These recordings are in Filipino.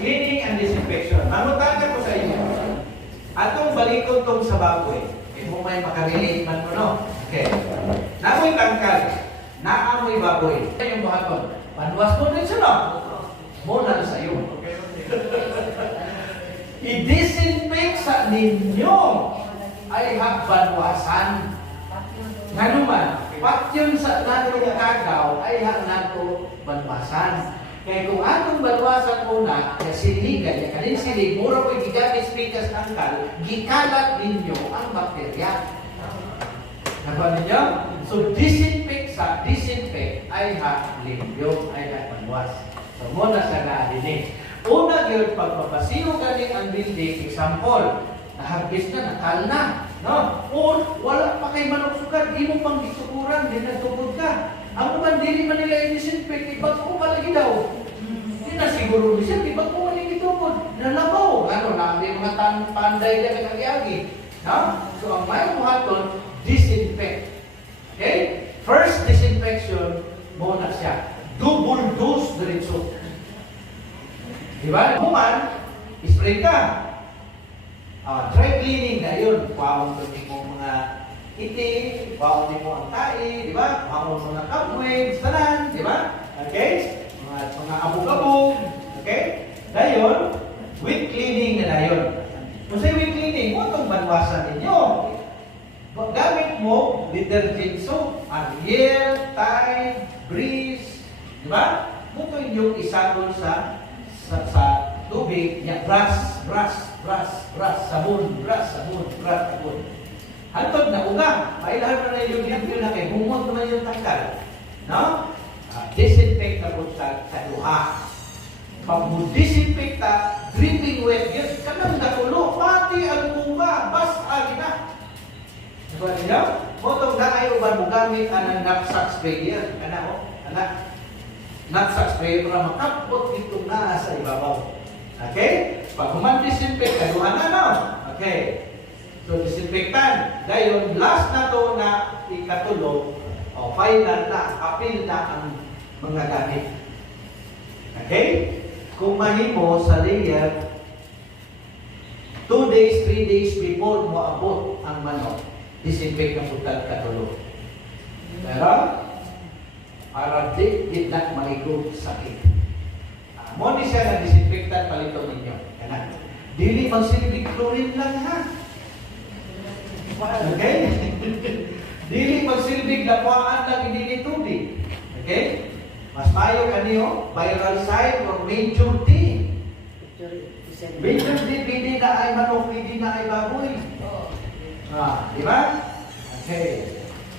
cleaning and disinfection. Mangutan ko sa inyo. Atong balikon tong sa baboy. Kung may makarelate man ko, no? Okay. Naamoy tangkal. Naamoy baboy. Yung buhaton. Panwas mo din siya, no? Muna sa iyo. I-disinfect sa ninyo ay banwasan. Nga naman, patyong sa natong kagaw ay nato banwasan. Kaya kung atong banwasan muna, kaya siligan, kaya kanin silig, mura ko'y gigamit speakas tangkal, gikalat ninyo ang bakterya. Nakuha ninyo? So, disinfect ay limpyo, ay banwas. So, muna sa nadinig. Una, yun, pagpapasiyo galing ang building, example, nahagis na, nakal na. No? O, wala pa kay manok sugat, di mo pang disukuran, di nagtubod ka. Ang naman, di man nila i-disinfect, iba't ko palagi daw. Hindi na siguro siya, iba't ko malagi tubod. Nalabaw. Ano, nabi mga panday na kagagi. No? So, ang may buhaton, disinfect. Okay? First disinfection, muna siya. Double dose diretso. Diba? Human, spray ka. Dry cleaning na yun. Pawang mo mga iti, pawang mo ang tai, di ba? Pawang mo mga cobwebs, tanan, di ba? Okay? Mga abog-abog, okay? Dayon, with cleaning na dayon. Kung sa'yo with cleaning, mo itong banwasan ninyo. Gamit mo, detergent soap, Ariel, Tide, Breeze, di ba? Mo ito yung isagol sa tubig, niya, brush, sabon. Hantod na uga, mailahan mo na yung limpyo na kay humot naman yung tangkal. No? Disinfect na po sa duha. Pag mo disinfect na, dripping wet, yun, kanang nakulo, pati ang bunga, basa na. Diba niyo? Motong na kayo ba mo gamit ang knapsack sprayer? Knapsack sprayer para makapot itong na sa ibabaw. Okay? Pag human-disinfect, kaduhan na, no? Okay. So, disinfectant. Dayon, last na to na ikatulog, final na, apil na ang mga gamit. Okay? Kung mahimo sa layer, 2 days, 3 days before mo abot ang manok, disinfect ang putag katulog. Pero, para di na maigog sakit. Mo ni siya na disinfectant palito ninyo. Kana. Dili magsilbig chlorine lang ha. Okay? Dili magsilbig dakwaan lang hindi tubig. Okay? Mas mayo kaniyo viral sign or major D. Major D pwede na ay manok, pwede na ay baboy. Di ba? Okay.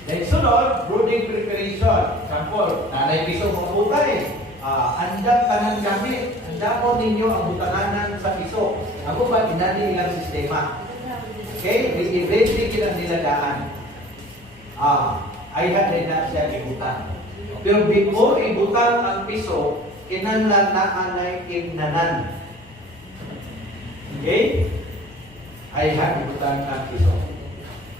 Then sunod, brooding preparation. Example, nanay piso mabutay. Andang tanan gamit. Anda mo ninyo ang butananan sa piso. Ako ba, inali ilang sistema. Okay? Eventually kilang nilagaan. Ay hadin na siya ibutan. Pero before ibutan ang piso, kinanglan na anay kimnanan. Okay? Ay hadin ibutan ang piso.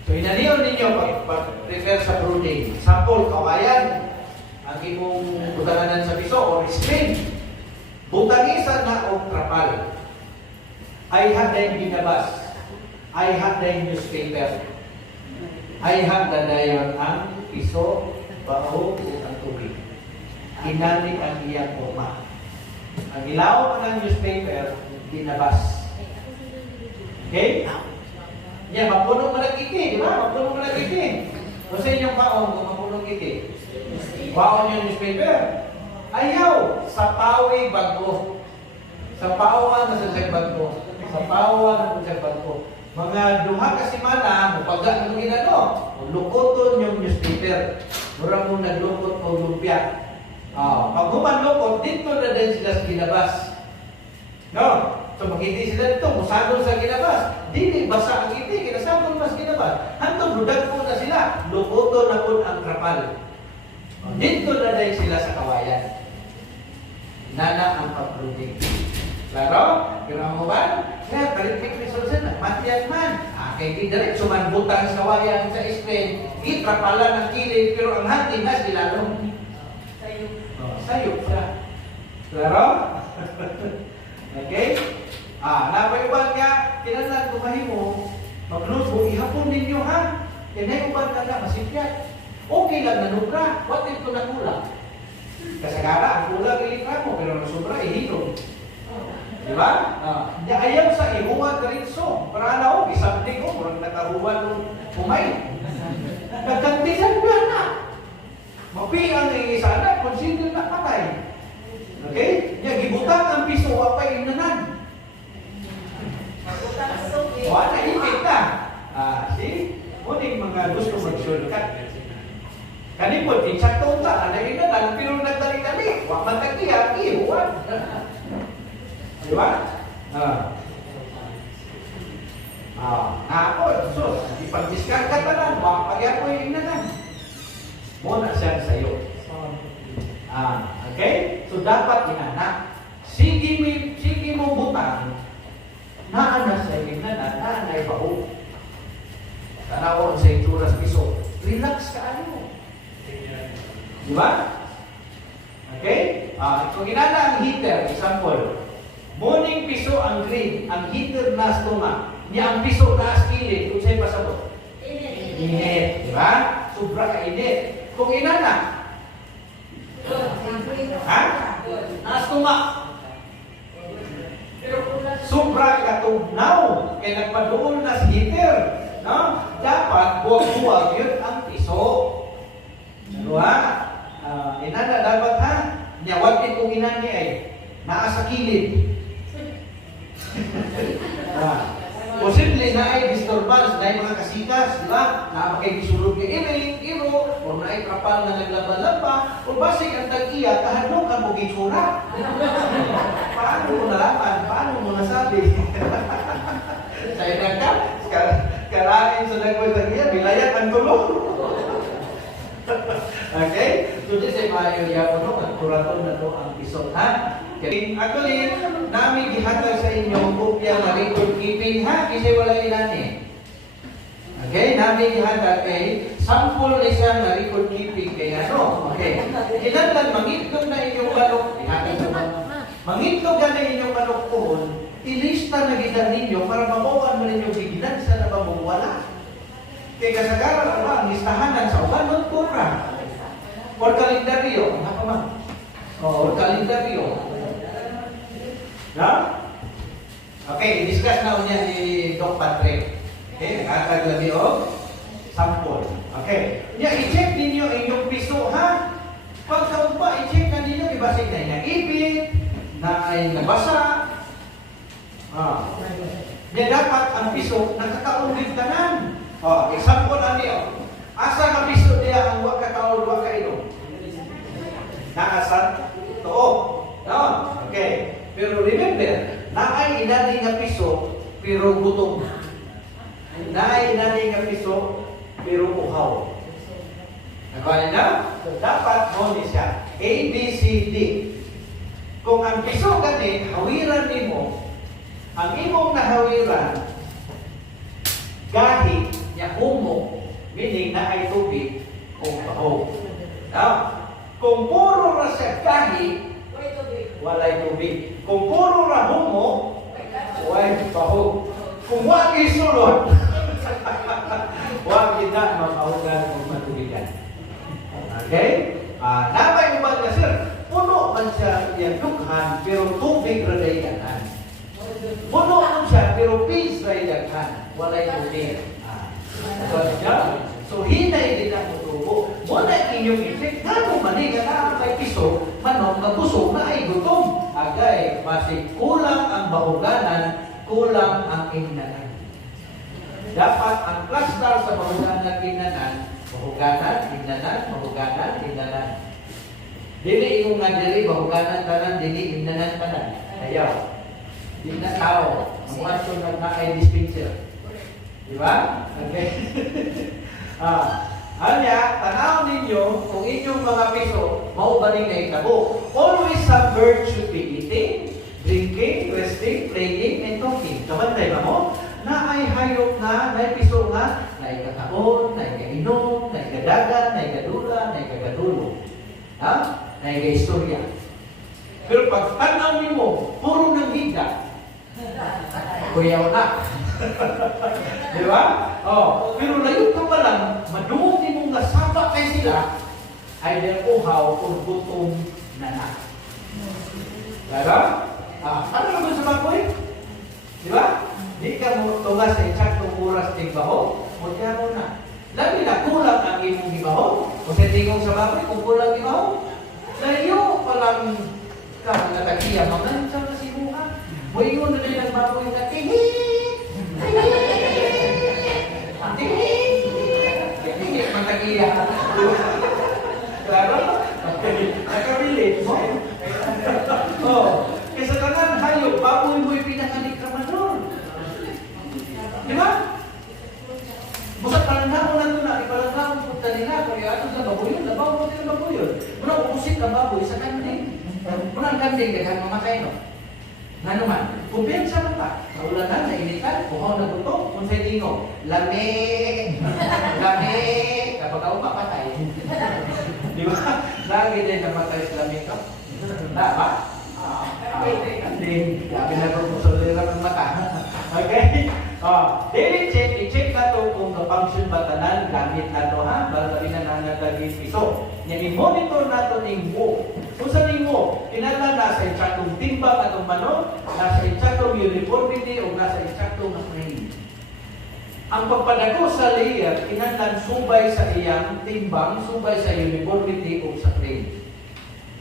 So inaniyo ninyo pag-refer sa brooding. Sample, kawayan. Ang imong butananan sa piso or screen. Butangisan na o trapal. I have na ginabas. I have na newspaper. I have na dayon ang piso, bao, ang tubig. Inani ang iyang forma. Ang ilaw pa ng newspaper, ginabas. Okay? Yan, magpunong malagiti, di ba? Magpunong malagiti. O sa inyong kaong, kung magpunong iti. Baon yung newspaper. Ayaw, sa pawi bago. Sa pawan na sa bago. Sa pawan na sa bago. Mga duha ka simana, mupaga ng ginano. Lukoton yung newspaper. Mura mo naglukot o lumpia. Pag humanlukot, dito na din sila sa ginabas. No? So magiti sila dito, musagol sa ginabas. Dili basa ang iti, kinasagol mas ginabas. Hantong ludag po na sila. Lukoton na po ang trapal. Dito na dahil sila sa kawayan. Nana ang pag-brooding. Klaro? Kira mo ba? Kaya, kalipik resources na. Matiyan man. Kaya kidalit, sumanbutang sa kawayan sa screen. Itrapala ng kilid, pero ang hati mas dilalong. Sayop siya. Klaro? Okay? Napayuban nga, kinalan kumahimo, magluto, ihapon ninyo ha. Kinayuban ka na, masipyat. Okay lang na nubra. What if ito na kulang? Kasagara, ang kulang ilikra mo, pero nasubra, ihilong. Di ba? Ayaw sa ihuwan ka rin so. Para na ako, isabdi ko, murang nakahuwan umay. Nagkantisan ko na. Mapi ang isa na, consider na patay. Okay? Gibutang ang piso, wapay inanan. Wala, hipit na. See? Muning mga gusto mag-shortcut. Kanipod, insakto ta, alay na lang, pero nagdali-dali. Wak magkakiyak, ihuwan. Di ba? Ako, sus, ipag-discard ka pa lang, wakapagya ko yung inanan. Muna siya sa'yo. Okay? So, dapat inanak. Sige mo butang, naanas sa inanan, naanay baho. Tanawon sa ituras piso. Relax ka ano. Di ba? Okay? Kung inana ang heater, example, morning piso ang green, ang heater na stoma, niya ang piso na askilid, kung sa'yo pasabot? Init. Di ba? Sobra ka init. Kung inana, stoma. Sobra ka tugnaw, kaya nagpadoon na si heater. No? Dapat buwag-buwag yun ang piso. Diba? Inana dapat ha? Nyawatin kong inani ay naa sa kilid. Posible na ay disturbance, na ay mga kasikas, diba? Na makikisunog kay iro, o na ay kapal na naglaban-laba, o basig ang tag-iya, kahadlong ka mo gitsura. Paano mo nalaman? Paano mo nasabi? Sa'yo na ka? Kalain sa nagwag tag-iya, bilayan ang tulong. Okay? So this ay maayo po no, kuraton na to ang piso, ha? Actually, namin gihatag sa inyo kopya na record keeping, ha? Kasi wala inani. Okay? Namin gihatag kay sample isa na record keeping kay ano? Okay. Kinahanglan mangitlog na inyong manok, ihatag sa mangitlog na inyong manok pohon, ilista na gidan ninyo para mabawan mo ninyo bigilan sa nabawala. Kaya kasagaran ang listahanan sa uban ng program. Or kalendaryo. Ano man? Or kalendaryo. No? Okay, i-discuss na niya ni Doc Patrick. Okay, nakatag labi o sample. Okay. I-check ninyo inyong piso, ha? Pagkaon pa, i-check na ninyo, ibasig na inyong ipit, na ay nabasa. Dapat ang piso, nakakaungit tanan. Example niyo. Asa ka piso niya ang wag kakaon wag kaino? Naasan? Too. No? Okay. Pero remember, naay inani nga piso pero gutom. Naay inani nga piso pero uhaw. Nabali na? So, dapat mo ni siya. A, B, C, D. Kung ang piso gani, hawiran nimo, ang imong nahawiran, gahi, niya humo, meaning na ay tubig o baho. Now, kung puro ra siya gahi, walay tubig. Kung puro ra humo, walay baho. Kung wag isulod, wag kita mag-augan o matubigan. Okay? Nabay ubang na sir, puno man siya yung dukhan, pero tubig ra dayanan. Puno man siya, pero peace ra dayanan. Walay tubig. So, hinay din ang tutubo. Muna inyong isip, gano'ng maniga na ang may piso, manok na busog na ay gutom. Agay, masig kulang ang bahuganan, kulang ang inanan. Dapat ang cluster sa bahuganan, inanan, bahuganan, inanan, bahuganan, inanan. Dili yung nga dili, bahuganan, tanan, dili, inanan, tanan. Ayaw. Di na tao. Ang waso na ay dispenser. Diba? Okay? Tanaw ninyo kung inyong mga piso, maubaling na itabo. Always some bird should be eating, drinking, resting, playing, and talking. Kabantay ba mo? Na ay hayop na, na piso nga, na ikataon, na ikainom, na ikadagan, na ikadula, na ikagadulo. Na ikaistorya. Pero pag tanaw mo, puro ng higda, kuyaw na. Di ba? Oh, pero layo ka pa lang, madungog din mong nasapa kay sila, either uhaw o gutom na. Diba? Ano naman sa baboy? Di ba? Di ka mo tungas sa eksaktong oras ng baho, magkaya mo na. Lagi na kulang ang imong ibaho. Kung sa tingong sa baboy, kung kulang ibaho, layo palang ka natakiya, mga sa nasibuha. Buingon na din ang baboy na Tingin, matakiya. Claro? Nakabilit mo. Kaysa kanan hayop, baboy mo'y pinakanikramador. Di ba? Basta palanghapon na ito na, ipalanghapon punta nila, kaya ato sa baboy, labaw mo din ang baboy yun. Muna upusit ang baboy sa kanding. Muna ang kanding, kaya mamatay no. Nga naman, kumpiyansa mo pa. Naulan na, nainitan, kuhaw na buto, kung sa tingo, lamig, lamig, kapag ako mapatay. Di ba? Lagi din namatay sa lamig ka. Na ba? Kanding, sabi na po sa lera ng mata. Okay? I-check na ito kung ka-function ba tanan, gamit na ito ha, para na nanatagin piso. Yan, i-monitor na ito ng mo. Kung sa mo, kinala nasa eksaktong timbang atong manok, nasa eksaktong uniformity o nasa eksaktong frame. Ang pagpadako sa layer, kinala subay sa iyang timbang, subay sa uniformity o sa frame.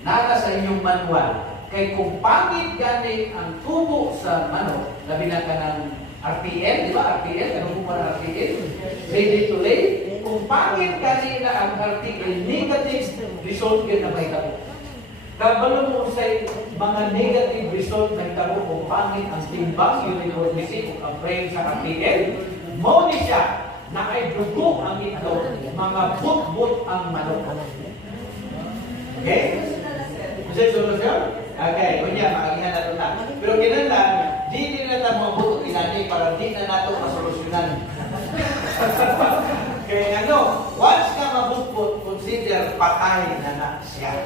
Naka sa inyong manual. Kay kung pangit gani ang tubo sa manok, labi na ka ng RPL, di ba? RPL, ano po ba RPL? Ready to lay. Kung pangit gani na ang RPL, negative result yun na may tabo. Kabalo mo sa mga negative result na tabo kung pangit ang timbang, uniformity, o ang frame sa RPL, mo ni siya na ay dugo ang itlog, mga but-but ang manok. Okay? Kasi solusyon? Okay, kunya, maagihan na ito na. Pero kinala, di na natin mga buto tinanay para di na natin masolusyonan. Kaya once ka mabutbut, consider patay na siya.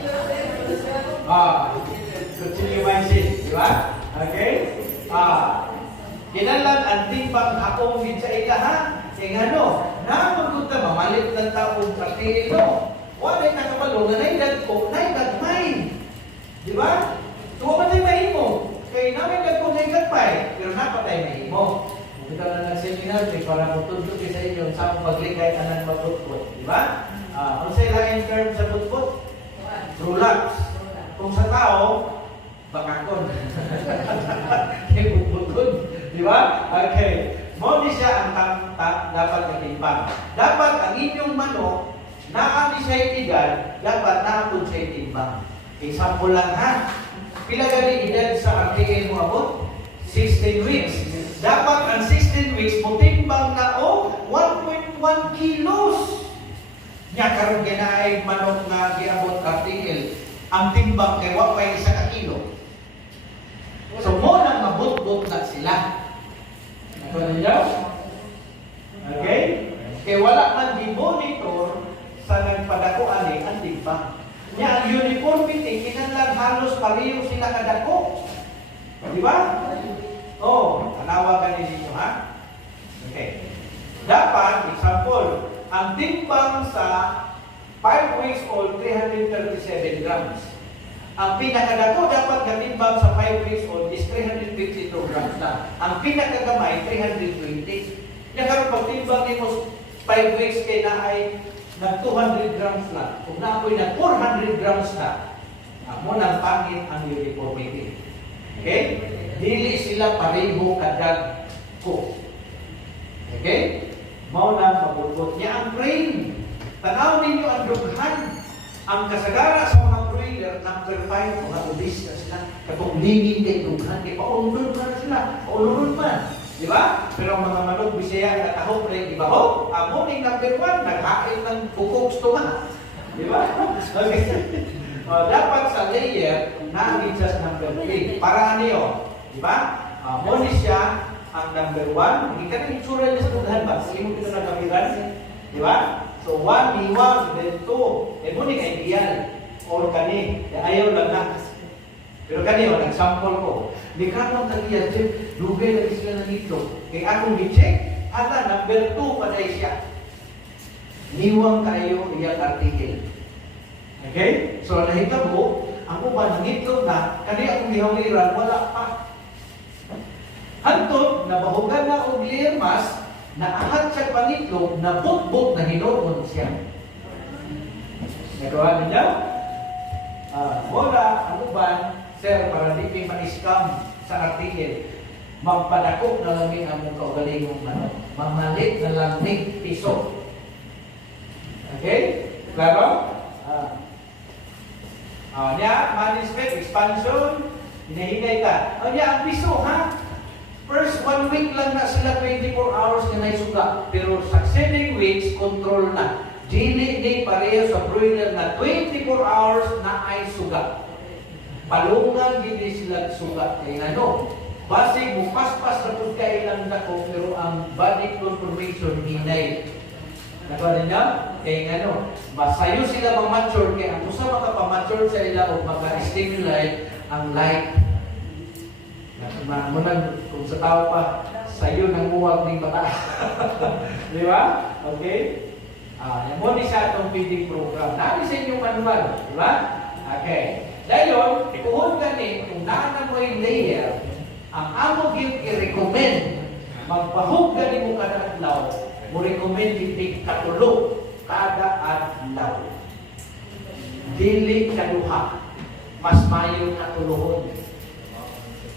Continue mindset, di ba? Okay? Kinalan ang timbang akong din sa ikaha. Kaya naman kung mamalit ng taong kasi ito. Wala na kapalo na naidad ko, naidagmay. Di ba? Tuwa man tayo mahimo. Kaya namin nagpo naidagmay, pero napatay mahimo. Ito na nag-seminar, para mutundok sa inyo sa akong paglikay anang magbutbut. Di ba? Kung sa ilang term sa butbut, relax. Kung sa tao, bakakon. Butbut. Di ba? Okay. Mo di siya ang dapat katimbang. Dapat ang inyong manok na siya edad, dapat naapod siya timbang. Example lang ha. Pila gani edad sa RTL mo abot? 16 weeks. Dapat ang 16 weeks mo timbang na 1.1 kilos. Nya karon ginaay manok nga giabot RTL. Ang timbang kay wa pa 1 kilo. So mo nang mabut-but na sila. Ako ninyo? Okay? Kaya wala man di-monitor sa nagpadako ani ang timbang. Nya ang uniformity, kinahanglan halos pareho sila kadako. Di ba? Tanawagan ninyo ha? Okay. Dapat, example, ang timbang sa 5 weeks old, 337 grams. Ang pinakadako dapat katimbang sa 5 weeks old is 352 grams na. Ang pinakagamay, 320. Nya karon pag timbang nimo 5 weeks kay na ay nag 200 grams na. Kung naapoy na 400 grams na, mo nang pangit ang uniformity. Okay? Dili sila pareho kadag ko. Okay? Mao na mabulbot niya ang frame. Tanaw ninyo ang dughan. Ang kasagara sa mga broiler, number 5, mga obese na sila. Katong lingin kay dughan, kay paulunod man sila. Paulunod man. Di ba? Pero ang mga manok bisaya na tahok na yung ibaho, amo ni number 1, naghain ng bukog stoma. Di ba? Okay. Dapat sa layer, naagin siya sa number 3. Para ano yun? Di ba? Mo ni siya ang number 1. Hindi ka na itsura niya sa tughan ba? Sige mo kita na kapiran. Di ba? So 1, ni 1, then 2. Eh mo ni kaibigan. Or kani. Ayaw lang na. Pero kanino, nag-sample ko. Di ka mong tagiyan, Jeff, lugay lagi sila ng itlog. Kaya akong i-check, number 2 pa dahil siya. Niwang kayo iyang artikel. Okay? So, nahita mo, ang uban ng itlog na, kanina akong gihawiran, wala pa. Hantod, nabahugan na og lirmas, naahat siya panitlog, na buk-buk na hinuon siya. Nagawa niya? Wala, ang uban, sir, para di kayo ma-scam sa artikel, magpadakop na lang ang mong kaugalingong mamalit na lang ng piso. Okay? Klaro? Niya, management, expansion, hinahinay ka. Niya, ang piso, ha? First 1 week lang na sila 24 hours na naisuga. Pero succeeding weeks, control na. Dili ni pareho sa broiler na 24 hours na ay suga. Palungan hindi sila suga. Kaya ano? Base mo, paspas na po kailang dako, pero ang body conformation hinay. Nagawa niya? Kaya ano? Masayo sila mag-mature, kaya ang usa makapamature sa ila o maka-stimulate ang light. Munag, kung sa tao pa, sayo nang muwag ng bata. Di ba? Okay? Yan mo ni sa itong feeding program. Nami sa inyong manual. Di ba? Okay. Dahil, ikuhod gani, kung naana mo yung layer, ang amo yung i-recommend, magpahog gani mo kada adlaw, mo recommend yung katulog kada adlaw. Dili kaduha. Mas mayo katuluhon.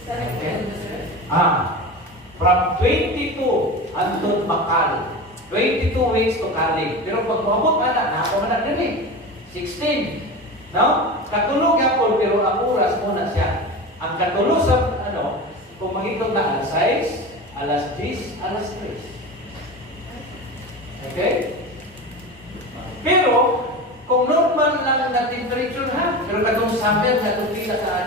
Okay. From 22 until makal. 22 weeks to kali. Pero pag maabot na ako na din eh. 16. No? Katulog yapon pero ang oras muna siya. Ang katulog sa kung magiging na alas 6, alas 10, alas 3. Okay? Pero kung normal lang na temperature ha, pero katong summer na kung pila ka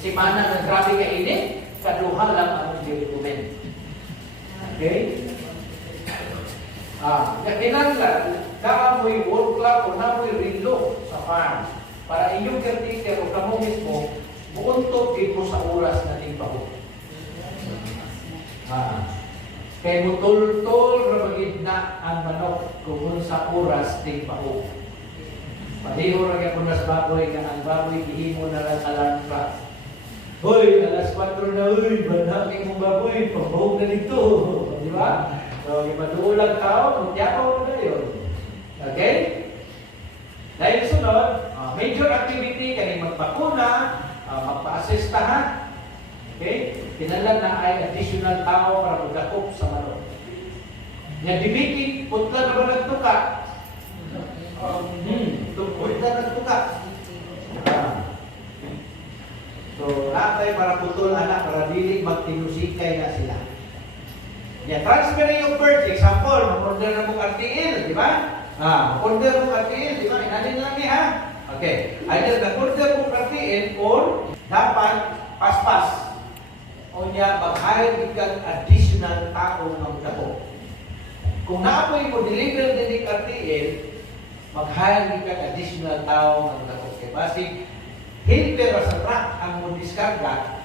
simana na grabe ka init, kaduha lang ang i-recommend. Okay? Kinanglan, kaamoy wall clock o namoy relo sa farm para inyong caretaker o kamo mismo buuntog dito sa oras na tingbaho. Kaya mutol-tol rabagid na ang manok kung sa oras tingbaho. Paliho rin ako nas baboy ka ang baboy ihimo na lang alarm clock. Hoy, alas 4 na, hoy, banhaking mong baboy, pabahog na dito. Di ba? So, ipadulang tao, magyapaw na yun. Okay? Dahil sunod, major activity, kaning magpakuna, magpa-assista ha. Okay? Kinalan na ay additional tao para magdakop sa manok. Nga dibiki, putla na ba nagtuka? Putla nagtuka. So, natay para putol anak, para dili magtinusikay na sila. Transfer yung birds. Example, mag-order na mong RTL, di ba? Mag-order mong RTL, di ba? Inalin lang niya, ha? Okay. Either nag-order mong RTL or dapat paspas. O niya, mag-hire ikang additional tao ng dako. Kung naapoy mo deliver din yung RTL, mag-hire ikang additional tao ng dako. Okay, basic, helper sa truck ang mo diskarga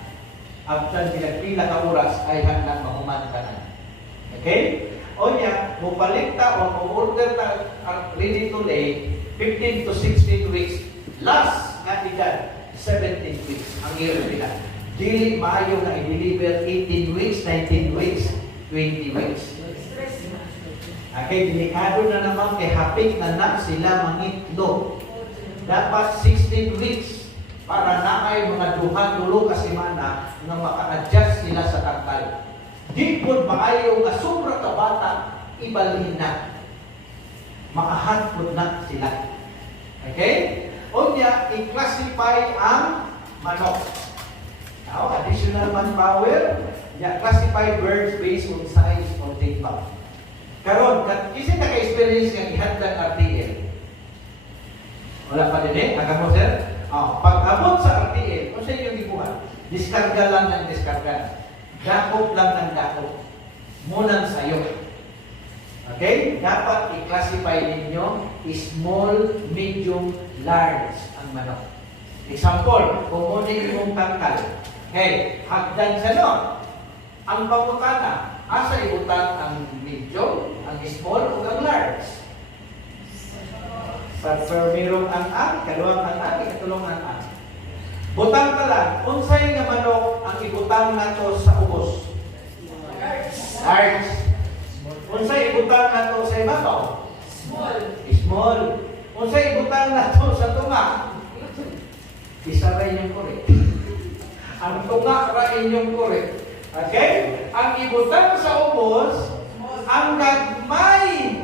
after pinagpila ka oras ay hanggang mahuman ka na. Okay? O niya, mupalikta o order na ready to lay 15 to 16 weeks. Last nga edad, 17 weeks ang year nila. Dili maayo na i-deliver 18 weeks, 19 weeks, 20 weeks. Okay, delikado na naman kay hapit na sila mangitlog. Dapat 16 weeks para na ay mga duha-tulo ka semana na maka-adjust sila sa tangkal. Di po maayo nga sobra ka bata, ibalhin na. Makahat po na sila. Okay? O niya, i-classify ang manok. Now, additional manpower, niya, classify birds based on size or timbang. Karon, kasi naka-experience ng ihanda ng RTL. Wala pa din eh? Hanggang mo, sir? Pag-abot sa RTL, kung sa inyo gibuhat, diskarga lang ng diskarga. Dakop lang ng dakop. Munang sayo. Okay? Dapat i-classify ninyo small, medium, large ang manok. Example, kung muna imong tangkal. Hey, hagdan siya no? Ang pangutana, asa ibutan ang medium, ang small, o ang large? Sa merong ang, kaluwang ang, ikatulong ang. Butang ka lang, unsay nga manok ang ibutang nato sa ubos? Large. Unsay ibutang nato sa ibabaw? Small. Unsay ibutang nato sa tunga? Isa ra inyong korek. Ang tunga ra inyong korek. Okay? Ang ibutang sa ubos, ang gagmay.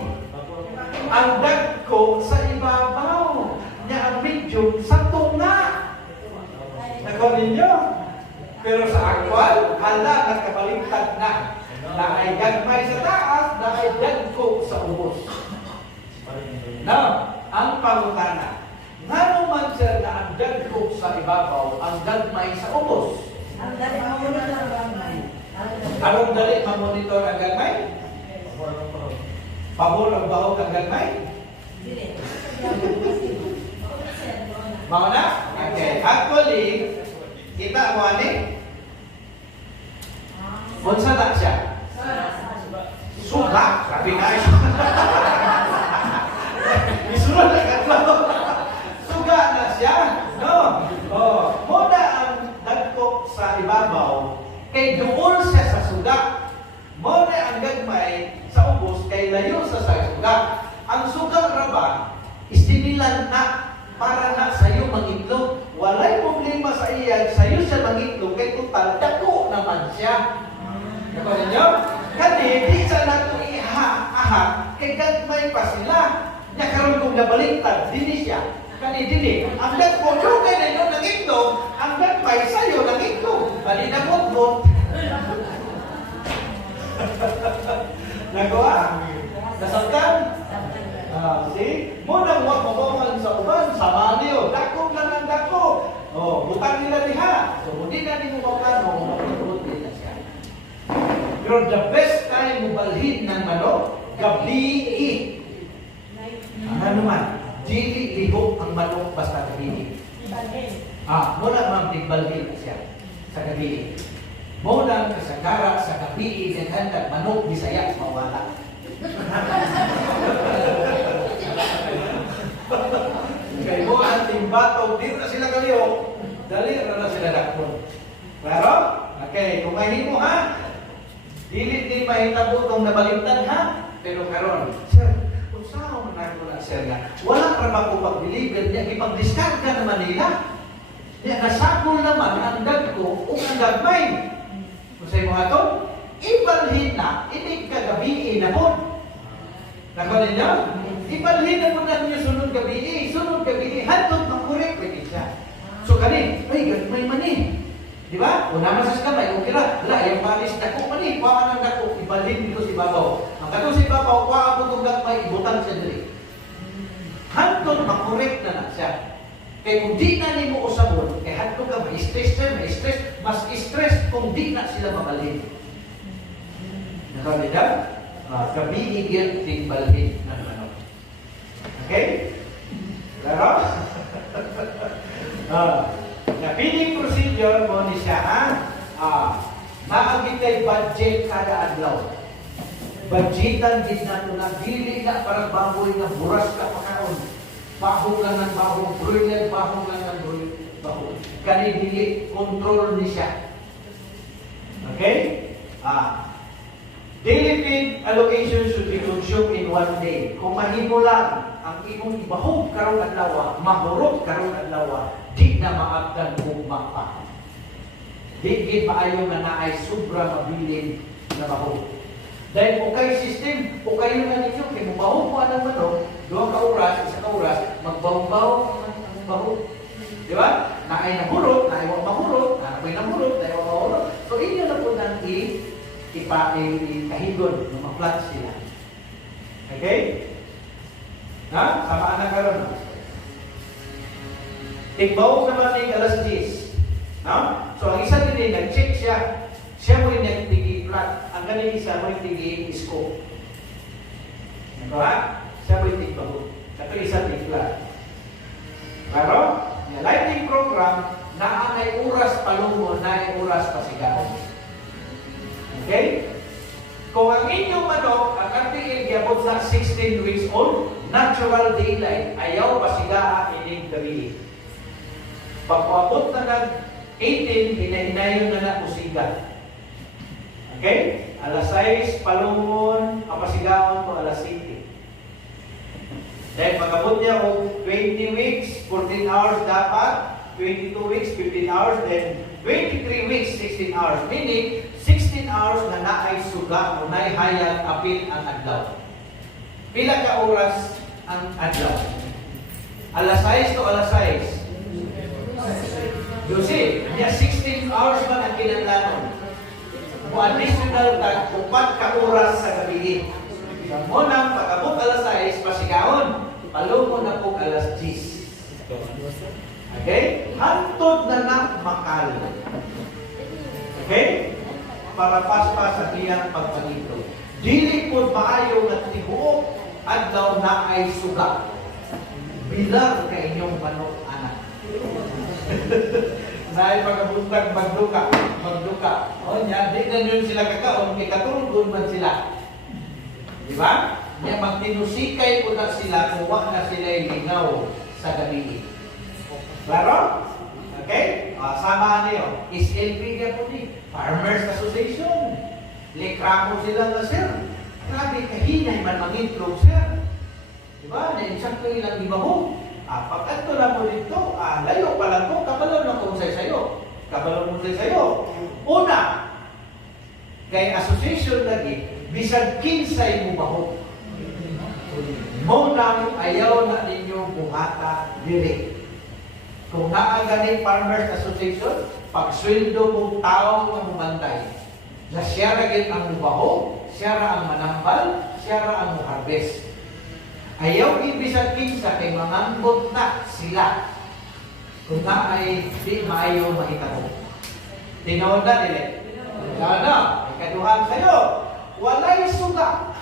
Ang dagko sa ibabaw. Nya ang medium sa tunga. Nako ninyo? Pero sa akwal, hala, nagkabalintad na. Na ay gagmay sa taas, na ay dagko sa ubos. Now, ang pangutana. Nga naman sir na ang dagko sa ibabaw, ang gagmay sa ubos. Ang dali mamonitor ang gagmay. Anong dali mamonitor ang gagmay? Pabor ang bahog ang gagmay? Dili. Mao na? Okay. Actually, kita mo ani? Unsa na siya? Suga. Sabi nga siya. Isunod na katlo. Suga na siya. No? Oh, muna ang dagko sa ibabaw, kay duol siya sa suga. Muna ang gagmay sa ubos, kay layo sa suga. Ang suga raba, istinilan na para na sayo mangitlog. Walay problema sa iya, sayo siya mangitlog, kay total, dako naman siya. Diba ninyo? Kani, di sa nato iha-aha, kay gagmay pa sila. Nya karon kung nabaliktad, dini siya. Kani dini, ang dagko yung kay ninyo nangitlog, ang gagmay sayo nangitlog. Bali na mo. Nagawa. Nasaktan? See? Muna huwag mabawalan sa uban, sama niyo. Dako lang ang dako. Oh, butang nila diha. So, hindi na din mo maplano, mapapulot din na siya. Pero the best time mo balhin ng manok, gabi. Ano naman? Dili lihok ang manok basta gabi. Muna ma'am, tigbalhin na siya sa gabi. Muna kasagara sa gabi, naghandag manok, Bisaya, mawala. Kaya mo ang timbatog, di na sila kaliyok, dali na sila dakon. Pero, okay, kung may mo ha, dili di mahitabo itong nabaligtad ha, pero karon, sir, kung saan mo na sir nga, wala pa ba ko pag-deliver niya, ipag-discard ka naman nila. Niya, nasakol naman ang dagko o ang gagmay. Kung sa'yo mo ito, ibalhin na, hindi kagabiin na po. Nako ninyo? Ibalhin na po na ninyo sunod gabi, hantod ng correct pwede siya. So kani, ay, gagmay man eh. Di ba? Kung naman sa kamay, kung kira, wala, yung palis, dako man eh, kuhaan ang dako, ibalhin dito si babaw. Ang kato si babaw, kuhaan po itong gagmay, ibutang siya dali. Hantod ng correct na siya. Kaya kung di na ni mo usabon, kaya hantod ka, may stress, mas stress kung di na sila mabalhin. Nakali na? Gabi igil din balhin ng manok. Okay? Claro? Na feeding procedure mo ni siya, naagit kay budget kada adlaw. Budgetan din nato na dili na parang baboy na buras ka pakaon. Bahong lang ng bahong, broiler, bahong lang ng bahong. Kani dili, control ni siya. Okay? Daily feed allocation should be consumed in one day. Kung mahimo lang ang imong ibahog karong adlaw, mahurot karong adlaw, di na maabdan ugma pa. Di gid maayo nga naay sobra mabilin na bahog. Dahil okay system, okay na ninyo, kaya mabahog po ang manok, 2 ka oras, 1 ka oras, magbahog-bahog ang bahog. Di ba? Naay nahurot, naay wag mahurot, naay nahurot, naay wag mahurot. So inyo na po nang ikahigon, lumaplat sila. Okay? Samaan na karon. Tigbaw naman ng alas 10. So ang isa din, nag-check siya. Siya mo rin nag-tigi-flat. Ang galing isa mo rin tigi-scope. Siya mo rin tigbaw. Ito isa tig-flat. Claro? Yung lighting program, na ay oras palungon, na ay oras pasigaon. Okay? Kung ang inyong manok, ang ating igyabot sa 16 weeks old, natural daylight, ayaw pasigaan ining gabi. Pagpapot na nag-18, hinahinayon na na usiga. Okay? Alas 6, palungon, kapasigaon ko alas 7. Then, pagkabot niya o 20 weeks, 14 hours dapat, 22 weeks, 15 hours, then 23 weeks, 16 hours. Meaning, 16 hours na naay suga o naay hayag apil ang adlaw. Pila ka oras ang adlaw? Alas 6 to alas 6. You see, niya 16 hours man ang kinahanglan. O additional tag 4 ka oras sa gabi. Sa munang pagabot alas 6, pasigaon, palungo na po alas 10. Okay? Hantod na na makal. Okay? Para paspas sa iyang pagpalito. Dili po maayo na tibuok adlaw na ay suga. Bilang ka inyong manok anak. Naay pagabuntag magduka. O niya, di na yun sila kakaon, may katulog man sila. Di ba? Niya magtinusikay po na sila kung wag na sila lingaw sa gabi. Klaro? Okay? Samahan niyo. SLP niya po ni Farmers Association. Likramo sila na, sir. Grabe, kahinay man mangitlog, sir. Diba? Na-insak ko ilang ibaho. Pagkat ko lang mo dito, layo pa lang ko, kabalo na kung sa'yo. Kabalo mo sa'yo. Una, kay association lagi, bisag kinsay mo baho. Mo nang ayaw na ninyo buhata diri. Kung naagaling Farmers Association, pagsweldo mong tao ang mumantay. Na siya rin ang mubaho, siya ra ang manambal, siya ra ang muharvest. Ayaw ibisag kinsa kay manganggot na sila. Kung na ay di maayo mahitabo. Tinood na nila. Tinood na. Ikaduhan sa'yo. Walay suga.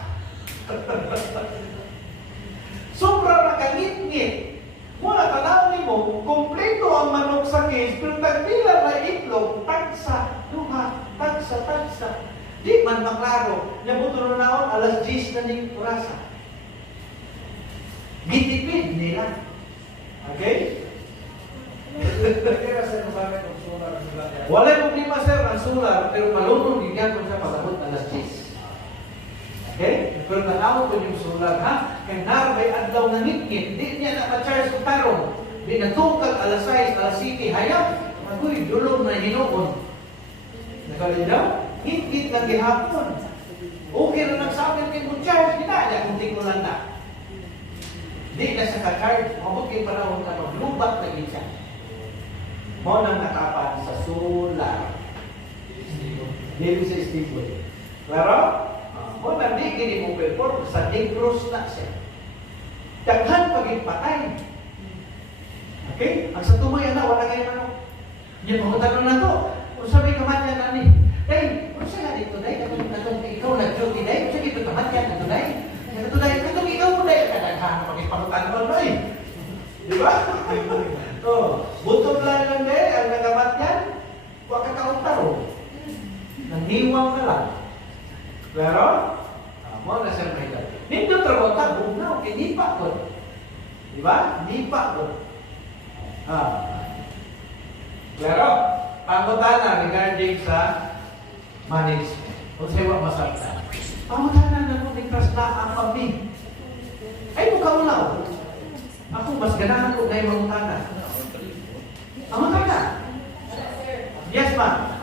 Sobra na kangit-ngit. Muna tanaw ni mo, kompleto ang manok sa case, pero tagpila na itlog, tagsa, duha, tagsa. Di man maklaro. Nabuto na naon, alas 10 na ning orasa. Gitipid nila. Okay? Walay problema, sir, ang solar, pero malunong bigyan ko siya pag-abot alas 10. Okay? Pero tanaw ko yung solar, ha? Kaya narabay adlaw na ngit-ngit, di niya na-charge ng tarong. Di natungkag alas 6, alas 7, hayap. Agoy, dulong na hinoon. Nakalin daw? Ngit-ngit na gihapon. Okay na nagsabi kayo mo charge, ginaya kung tingko lang na. Di na sa ka-charge, mabot kayo panahon na maglubat na gitsa. Mo nang nakapan sa solar. Dili sa stable. Claro? Mo nang di kini mo perform sa Negros na siya. Daghan pagipatay. Okay? Ang sa tumoy na, wala kayo ano. Yung pangutan na to. Kung sabi kamatyan na ni, Day, kung siya nga dito, Day, katong ikaw nag-joke, Day, kung siya dito kamatyan na to, Day. Katong ikaw mo, Day, kadaghan pagipangutang mo, Day. Di ba? Butog lang, Day, ang nagamatyan, huwag kakautaro. Nangiwang ka lang. Pero, mo na siya may dal. Nindot trabaho ta, bugnaw, hindi pa ko. Di ba? Hindi pa ko. Pero, pangutana regarding sa management. Kung sa'yo masakta. Pangutana na kung nagtras na ang pamig. Ay, mukha mo lang. Ako, mas ganahan ko na yung mangutana. Pangutana. Yes, ma'am.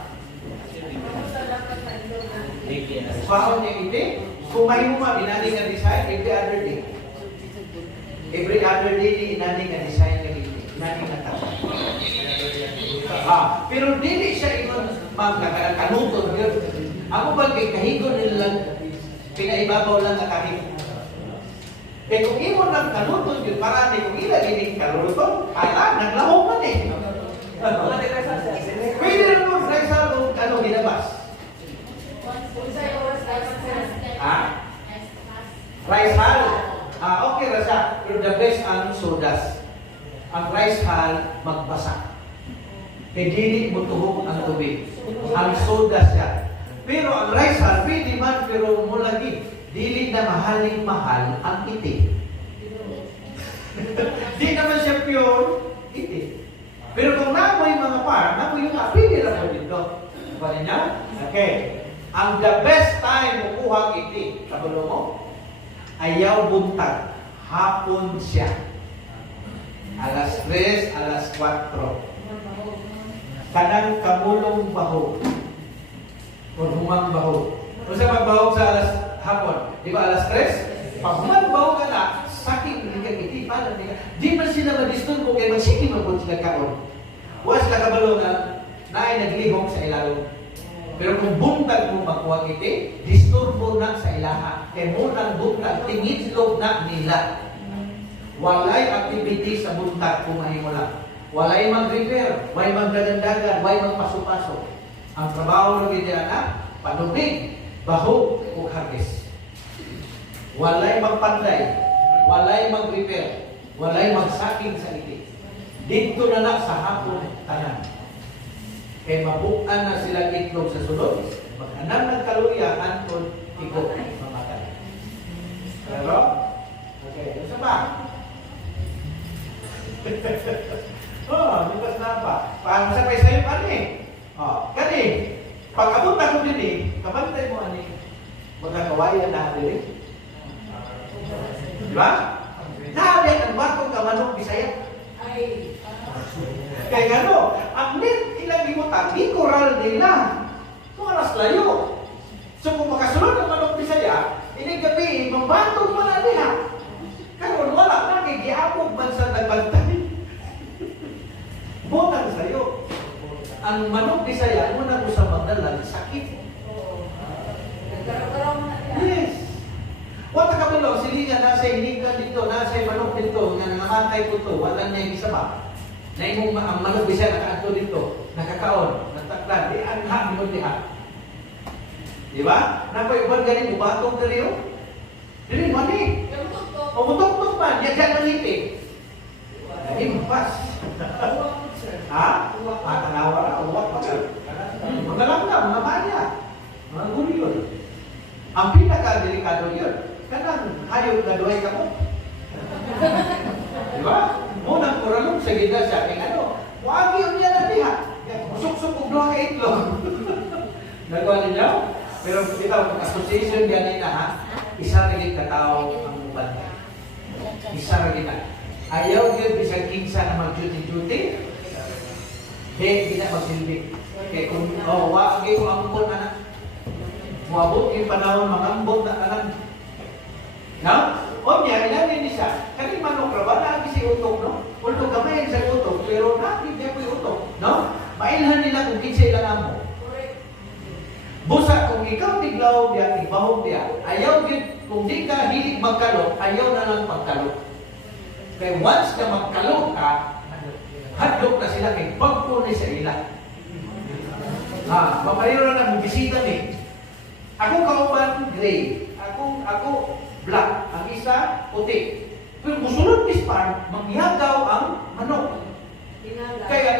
Pahon niya hindi. Kung may mo inani nga design, every other day. Every other day, inani nga design nga hindi. Inani nga tao. Pero dili siya ingon, ma'am, kanuton. Ako ba kay kahigon nila pinaibabaw lang ang kahit. Eh kung imo nang kanuton yun, parati kung ila gining kanuton, naglahok man eh. Pwede na mo, sa ano, ginabas. Rice hull. Okay ra siya. Pero the best ang sodas. ang rice hull magbasa. Kaya dili mo tuhog ang tubig. Ang soda siya. Pero ang rice hull, pwede man, pero mo lagi, dili na mahaling mahal ang itik. Di naman siya pure itik. Pero kung namoy mga par, namoy yung pwede lang mo dito. Diba niya? Okay. Ang the best time mo kuha itik, kabulo mo, ayaw buntag, hapon siya. Alas 3, alas 4. Kanang kamulong baho. O humang baho. Kung sa magbahog sa alas hapon, di ba alas 3? Pag humang baho ka na, sakit hindi ka itik. Paano hindi ka? Di man sila madisturbo kaya magsiki man po sila kaon. Huwag sila kabalo na naglihok sa ilalim. Pero kung buntag mo makuha iti, disturbo na sa ilaha. Kaya munang buntag, tingidlog na nila. Walay activity sa buntag kung mahimo lang. Walay mag-repair, walay magdagandagan, walay magpaso-paso. Ang trabaho ng anak, panubig, bahog, o hagis. Walay magpanday, walay mag-repair, walay magsaking sa iti. Dito na sa hapon, tanan. Kaya mabukan na sila itlog sa sulod. Mag-anam ng kaluya, antod, igo, mamatay. Pero? Okay, isa pa. Lupas na pa. Paano sa paisa yung ano eh? Kani, pag abot na ko din eh, kabantay mo ano eh, magkakawayan na din eh. Diba? Nabi ang batong kamanong Bisaya. Kaya gano, ang net ilang limutan, di koral nila. Tumaras layo. So kung makasunod ang manok Bisaya, ini gabi, mambatong mo na niya. Karon wala na, kay giapog man sa nagbantay. Botang sa'yo. Ang manok Bisaya, mo na ko sa magdalan, sakit. Yes. Wata ka bilo, silingan, nasa hinigan dito, nasa manok dito, nga nangamatay ko to, wala niya yung isa ba? Na imong ang manok Bisaya nakaanto dito, nakakaon, nataklan, di ang ha, mo di ha. Di ba? Napaibon galing mo, batong dali o? Dili, mani. O mutok-tok man, yagan mangitik. Ay, mapas. Ha? Tanawa na, uwak pa ka. Magalang ka, mga maya. Mga guli yun. Ang pinaka-delikado yun, kanang hayop na duhay ka mo. Di ba? Munang kuralong sa gida siya, kaya ano, wag yun yan na diha. Suk-suk kong duha ka itlog. Nagawa ninyo? Pero kita, association yan nila ha, isa rin katao ang bantay. Isa rin na. Ayaw yun, bisang kinsa na mag-duty-duty, di na magsilbi. Kaya kung, wag yung angkon na, muabot yung panahon, mangambot na alam. No? O niya, ilamin niya siya. Kani manok ra ba? Lagi si utok, no? Utok kamay sa utok, pero lagi niya po yung utok. No? Mailhan nila kung kinsa ilang amo. Busa, kung ikaw tiglaw diya, ibahog diya, ayaw din, kung di ka hilig magkalot, ayaw na lang magkalot. Kaya once na magkalot ka, hadlok na sila kay pagpunay sa ila. Mamayroon na bisita ni. Ako kauban gray, ako black, ang isa puti. Pero musulod ni Span, mangyagaw ang manok. Kaya